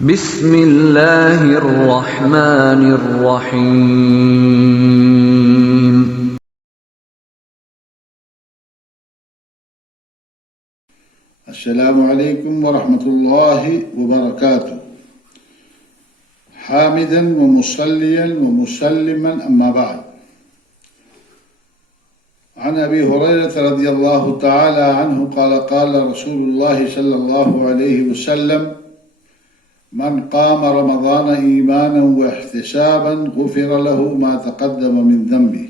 بسم اللہ الرحمن الرحیم۔ السلام علیکم ورحمۃ اللہ وبرکاتہ۔ حامدا ومصلیا ومسلما اما بعد، عن ابی ہریرہ رضی اللہ تعالی عنہ قال قال رسول اللہ صلی اللہ علیہ وسلم: من قام رمضان ایمانا واحتسابا غفر له ما تقدم من ذنبه۔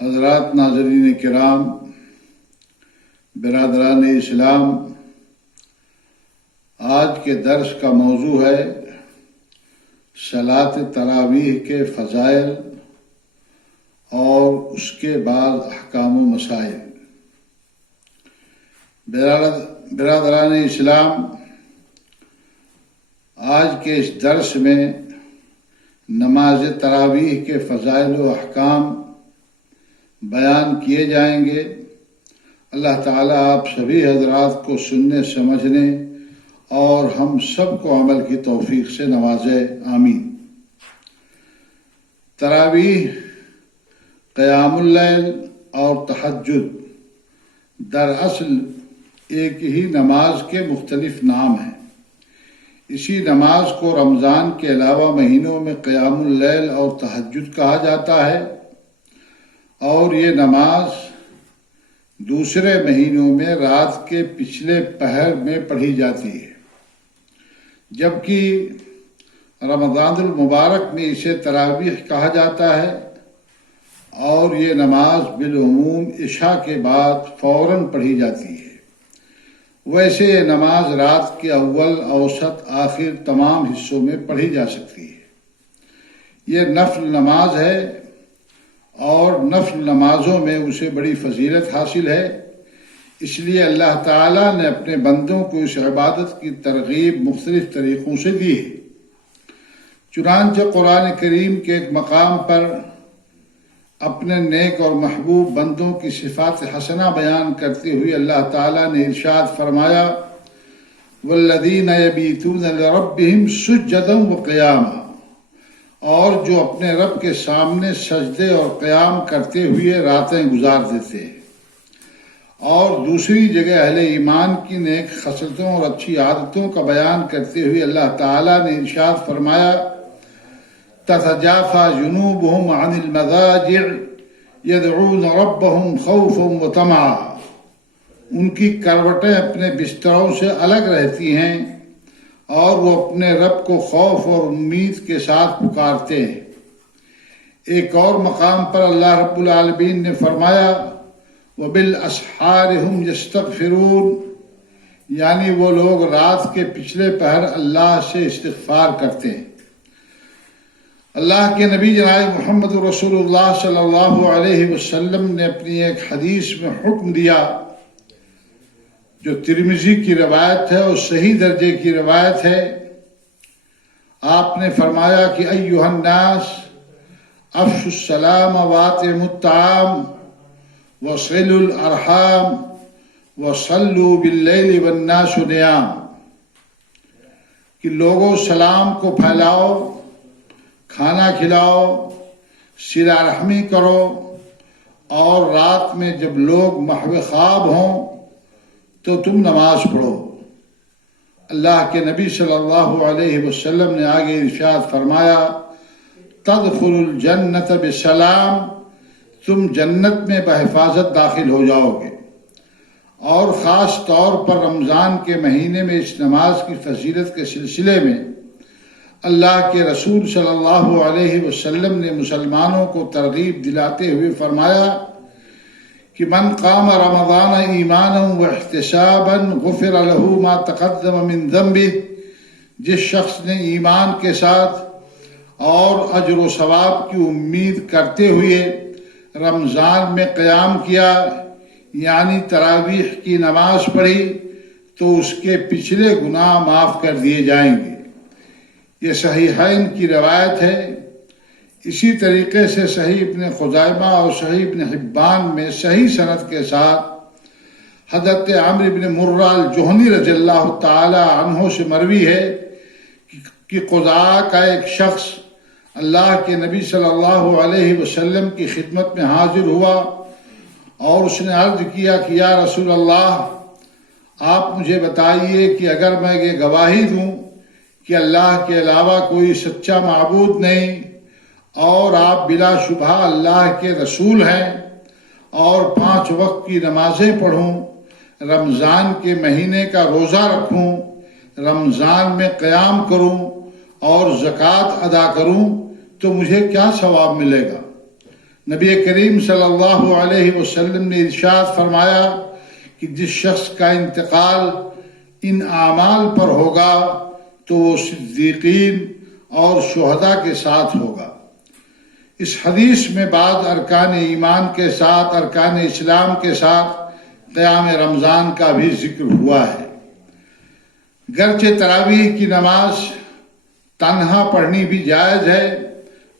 حضرات ناظرین کرام، برادران اسلام، آج کے درس کا موضوع ہے صلاۃ تراویح کے فضائل اور اس کے بعد احکام و مسائل۔ برادران اسلام، آج کے اس درس میں نماز تراویح کے فضائل و احکام بیان کیے جائیں گے۔ اللہ تعالیٰ آپ سبھی حضرات کو سننے سمجھنے اور ہم سب کو عمل کی توفیق سے نوازے، آمین۔ تراویح، قیام اللیل اور تہجد دراصل ایک ہی نماز کے مختلف نام ہیں۔ اسی نماز کو رمضان کے علاوہ مہینوں میں قیام اللیل اور تہجد کہا جاتا ہے، اور یہ نماز دوسرے مہینوں میں رات کے پچھلے پہر میں پڑھی جاتی ہے، جبکہ رمضان المبارک میں اسے تراویح کہا جاتا ہے، اور یہ نماز بالعموم عشاء کے بعد فوراً پڑھی جاتی ہے۔ ویسے یہ نماز رات کے اول، اوسط، آخر تمام حصوں میں پڑھی جا سکتی ہے۔ یہ نفل نماز ہے، اور نفل نمازوں میں اسے بڑی فضیلت حاصل ہے۔ اس لیے اللہ تعالیٰ نے اپنے بندوں کو اس عبادت کی ترغیب مختلف طریقوں سے دی ہے۔ چنانچہ قرآن کریم کے ایک مقام پر اپنے نیک اور محبوب بندوں کی صفات حسنہ بیان کرتے ہوئے اللہ تعالیٰ نے ارشاد فرمایا: وَالَّذِينَ يَبِيتُونَ لِرَبِّهِمْ سُجَّدًا وَقِيَامًا، اور جو اپنے رب کے سامنے سجدے اور قیام کرتے ہوئے راتیں گزار دیتے ہیں۔ اور دوسری جگہ اہل ایمان کی نیک خصلتوں اور اچھی عادتوں کا بیان کرتے ہوئے اللہ تعالیٰ نے ارشاد فرمایا: تتجافى جنوبهم عن المضاجع يدعون ربهم خوفا وطمعا، ان کی کروٹیں اپنے بستروں سے الگ رہتی ہیں، اور وہ اپنے رب کو خوف اور امید کے ساتھ پکارتے ہیں۔ ایک اور مقام پر اللہ رب العالمین نے فرمایا: وَبِالْأَسْحَارِ هُمْ يَسْتَغْفِرُونَ، یعنی وہ لوگ رات کے پچھلے پہر اللہ سے استغفار کرتے ہیں۔ اللہ کے نبی جناب محمد رسول اللہ صلی اللہ علیہ وسلم نے اپنی ایک حدیث میں حکم دیا، جو ترمذی کی روایت ہے اور صحیح درجے کی روایت ہے۔ آپ نے فرمایا کہ ایھا الناس افشوا السلام واطعموا الطعام وصلوا الارحام وصلوا باللیل والناس نیام، کہ لوگوں سلام کو پھیلاؤ، کھانا کھلاؤ، صلہ رحمی کرو، اور رات میں جب لوگ محو خواب ہوں تو تم نماز پڑھو۔ اللہ کے نبی صلی اللہ علیہ وسلم نے آگے ارشاد فرمایا: تدخل الجنت بسلام، تم جنت میں بحفاظت داخل ہو جاؤ گے۔ اور خاص طور پر رمضان کے مہینے میں اس نماز کی فضیلت کے سلسلے میں اللہ کے رسول صلی اللہ علیہ وسلم نے مسلمانوں کو ترغیب دلاتے ہوئے فرمایا کہ من قام رمضان ایمانا واحتسابا غفر له ما تقدم من ذنبه، جس شخص نے ایمان کے ساتھ اور اجر و ثواب کی امید کرتے ہوئے رمضان میں قیام کیا، یعنی تراویح کی نماز پڑھی، تو اس کے پچھلے گناہ معاف کر دیے جائیں گے۔ یہ صحیحین کی روایت ہے۔ اسی طریقے سے صحیح ابن خزیمہ اور صحیح ابن حبان میں صحیح سند کے ساتھ حضرت عمرو بن مرہ الجہنی رضی اللہ تعالی عنہ سے مروی ہے کہ قضاء کا ایک شخص اللہ کے نبی صلی اللہ علیہ وسلم کی خدمت میں حاضر ہوا اور اس نے عرض کیا کہ یا رسول اللہ، آپ مجھے بتائیے کہ اگر میں یہ گواہی دوں کہ اللہ کے علاوہ کوئی سچا معبود نہیں اور آپ بلا شبہ اللہ کے رسول ہیں، اور 5 وقت کی نمازیں پڑھوں، رمضان کے مہینے کا روزہ رکھوں، رمضان میں قیام کروں اور زکوٰۃ ادا کروں، تو مجھے کیا ثواب ملے گا؟ نبی کریم صلی اللہ علیہ وسلم نے ارشاد فرمایا کہ جس شخص کا انتقال ان اعمال پر ہوگا تو وہ صدیقین اور شہداء کے ساتھ ہوگا۔ اس حدیث میں بعض ارکان ایمان کے ساتھ، ارکان اسلام کے ساتھ قیام رمضان کا بھی ذکر ہوا ہے۔ گرچہ تراویح کی نماز تنہا پڑھنی بھی جائز ہے،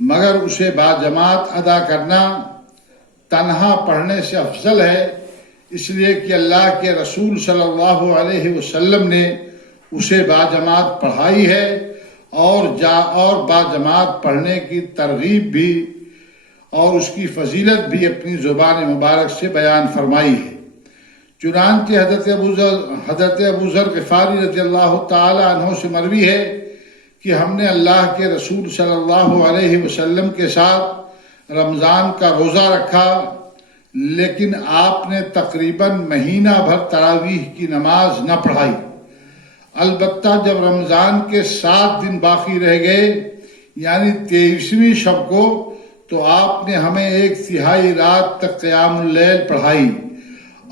مگر اسے باجماعت ادا کرنا تنہا پڑھنے سے افضل ہے، اس لیے کہ اللہ کے رسول صلی اللہ علیہ وسلم نے اسے باجماعت پڑھائی ہے اور باجماعت پڑھنے کی ترغیب بھی اور اس کی فضیلت بھی اپنی زبان مبارک سے بیان فرمائی ہے۔ چنانچہ حضرت ابو ذر غفاری رضی اللہ تعالی عنہ سے مروی ہے کہ ہم نے اللہ کے رسول صلی اللہ علیہ وسلم کے ساتھ رمضان کا روزہ رکھا، لیکن آپ نے تقریباً مہینہ بھر تراویح کی نماز نہ پڑھائی۔ البتہ جب رمضان کے 7 دن باقی رہ گئے، یعنی 23ویں شب کو، تو آپ نے ہمیں 1/3 رات تک قیام اللیل پڑھائی،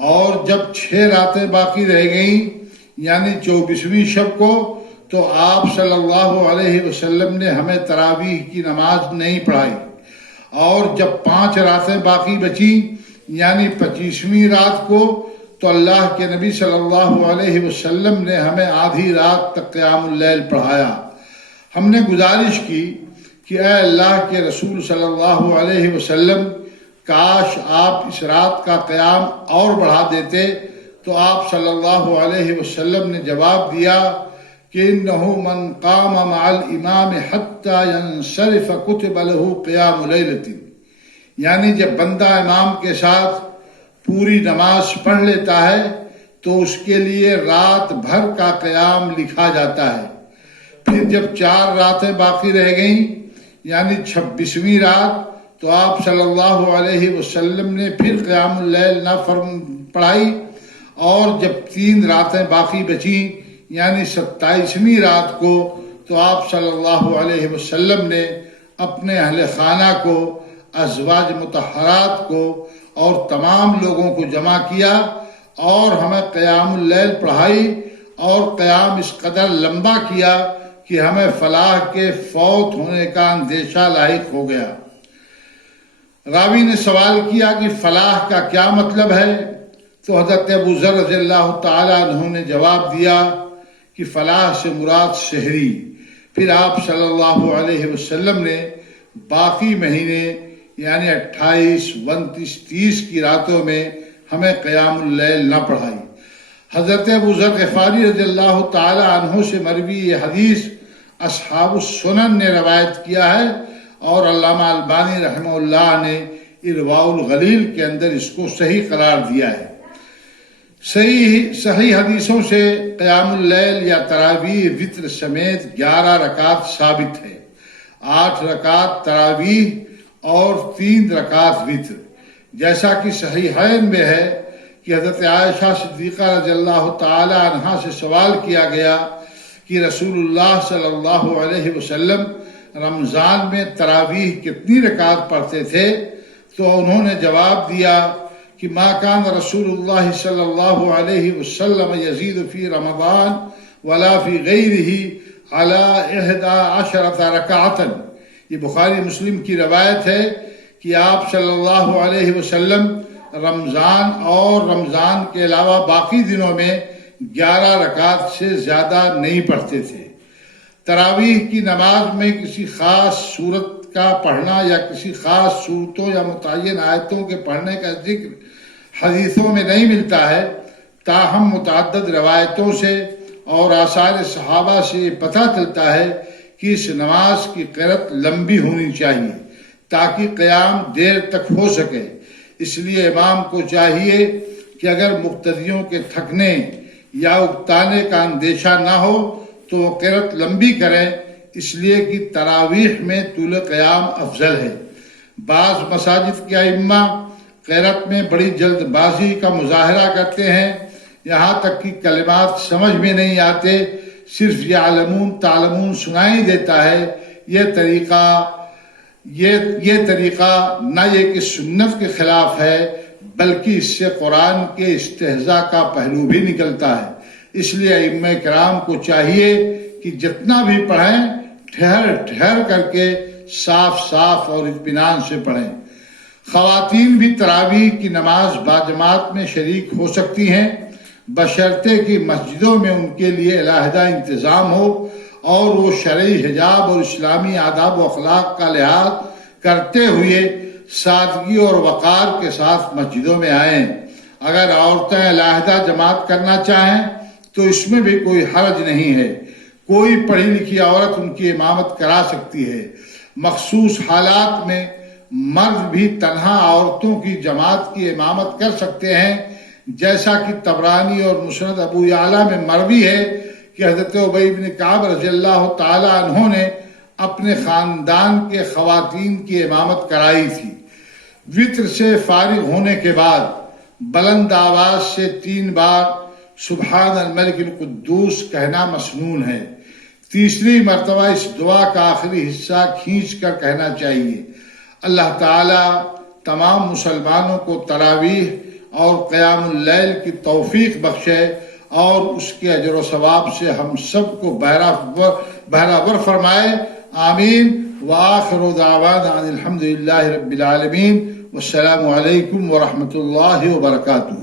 اور جب 6 راتیں باقی رہ گئیں، یعنی 24ویں شب کو، تو آپ صلی اللہ علیہ وسلم نے ہمیں تراویح کی نماز نہیں پڑھائی، اور جب 5 راتیں باقی بچیں، یعنی 25ویں رات کو، تو اللہ کے نبی صلی اللہ علیہ وسلم نے ہمیں آدھی رات تک قیام اللیل پڑھایا۔ ہم نے گزارش کی کہ اے اللہ کے رسول صلی اللہ علیہ وسلم، کاش آپ اس رات کا قیام اور بڑھا دیتے، تو آپ صلی اللہ علیہ وسلم نے جواب دیا کہ انہو من قام مع الامام حتی ینصرف کتب له قیام لیلۃ، یعنی جب بندہ امام کے ساتھ پوری نماز پڑھ لیتا ہے تو اس کے لیے رات بھر کا قیام لکھا جاتا ہے۔ پھر جب 4 راتیں باقی رہ گئیں، یعنی 26ویں رات، تو آپ صلی اللہ علیہ وسلم نے پھر قیام اللیل نہ پڑھائی، اور جب 3 راتیں باقی بچیں، یعنی 27ویں رات کو، تو آپ صلی اللہ علیہ وسلم نے اپنے اہل خانہ کو، ازواج مطہرات کو اور تمام لوگوں کو جمع کیا اور ہمیں قیام اللیل پڑھائی، اور قیام اس قدر لمبا کیا کہ ہمیں فلاح کے فوت ہونے کا اندیشہ لاحق ہو گیا۔ راوی نے سوال کیا کہ فلاح کا کیا مطلب ہے؟ تو حضرت ابو ذر رضی اللہ تعالی عنہ نے جواب دیا کہ فلاح سے مراد سحری۔ پھر آپ صلی اللہ علیہ وسلم نے باقی مہینے یعنی 28، 29، 30 کی راتوں میں ہمیں قیام اللیل نہ پڑھائی۔ حضرت ابو ذر غفاری رضی اللہ تعالی عنہ سے مروی یہ حدیث اصحاب السنن نے روایت کیا ہے، اور علامہ البانی رحمہ اللہ نے ارواء الغلیل کے اندر اس کو صحیح قرار دیا ہے۔ صحیح حدیثوں سے قیام اللیل یا تراویح وتر سمیت 11 رکعت ثابت ہے، 8 رکعت تراویح اور 3 رکعت وتر، جیسا کہ صحیحین میں ہے کہ حضرت عائشہ صدیقہ رضی اللہ تعالی عنہا سے سوال کیا گیا کہ رسول اللہ صلی اللہ علیہ وسلم رمضان میں تراویح کتنی رکعت پڑھتے تھے؟ تو انہوں نے جواب دیا کہ ما کان رسول اللہ صلی اللہ علیہ وسلم یزید فی رمضان ولا فی غیرہ علی 11 رکعتا۔ یہ بخاری مسلم کی روایت ہے کہ آپ صلی اللہ علیہ وسلم رمضان اور رمضان کے علاوہ باقی دنوں میں 11 رکعت سے زیادہ نہیں پڑھتے تھے۔ تراویح کی نماز میں کسی خاص صورت کا پڑھنا یا کسی خاص صورتوں یا متعین آیتوں کے پڑھنے کا ذکر حدیثوں میں نہیں ملتا ہے، تاہم متعدد روایتوں سے اور آثار صحابہ سے یہ پتہ چلتا ہے کہ اس نماز کی قرأت لمبی ہونی چاہیے تاکہ قیام دیر تک ہو سکے۔ اس لیے امام کو چاہیے کہ اگر مقتدیوں کے تھکنے یا اکتانے کا اندیشہ نہ ہو تو وہ قرأت لمبی کریں، اس لیے کہ تراویح میں طول قیام افضل ہے۔ بعض مساجد کے ائمہ قرأت میں بڑی جلد بازی کا مظاہرہ کرتے ہیں، یہاں تک کہ کلمات سمجھ میں نہیں آتے، صرف یعلمون تعلمون سنائی دیتا ہے۔ یہ طریقہ نہ یہ کہ سنت کے خلاف ہے بلکہ اس سے قرآن کے استہزاء کا پہلو بھی نکلتا ہے۔ اس لیے ائمہ کرام کو چاہیے کہ جتنا بھی پڑھیں ٹھہر ٹھہر کر کے صاف صاف اور اطمینان سے پڑھیں۔ خواتین بھی تراویح کی نماز باجماعت میں شریک ہو سکتی ہیں بشرطے کہ مسجدوں میں ان کے لیے علیحدہ انتظام ہو اور وہ شرعی حجاب اور اسلامی آداب و اخلاق کا لحاظ کرتے ہوئے سادگی اور وقار کے ساتھ مسجدوں میں آئیں۔ اگر عورتیں علیحدہ جماعت کرنا چاہیں تو اس میں بھی کوئی حرج نہیں ہے، کوئی پڑھی لکھی عورت ان کی امامت کرا سکتی ہے۔ مخصوص حالات میں مرد بھی تنہا عورتوں کی جماعت کی امامت کر سکتے ہیں، جیسا کہ طبرانی اور مسند ابو یعلا میں مروی ہے کہ حضرت ابی بن کعب رضی اللہ تعالی عنہ نے اپنے خاندان کے خواتین کی امامت کرائی تھی۔ وطر سے فارغ ہونے کے بعد بلند آواز سے 3 بار سبحان الملک القدوس کہنا مسنون ہے۔ تیسری مرتبہ اس دعا کا آخری حصہ کھینچ کر کہنا چاہیے۔ اللہ تعالیٰ تمام مسلمانوں کو تراویح اور قیام اللیل کی توفیق بخشے اور اس کے اجر و ثواب سے ہم سب کو بہرہ ور فرمائے، آمین۔ وآخر دعوانا ان الحمد للہ رب العالمین، والسلام علیکم ورحمۃ اللہ وبرکاتہ۔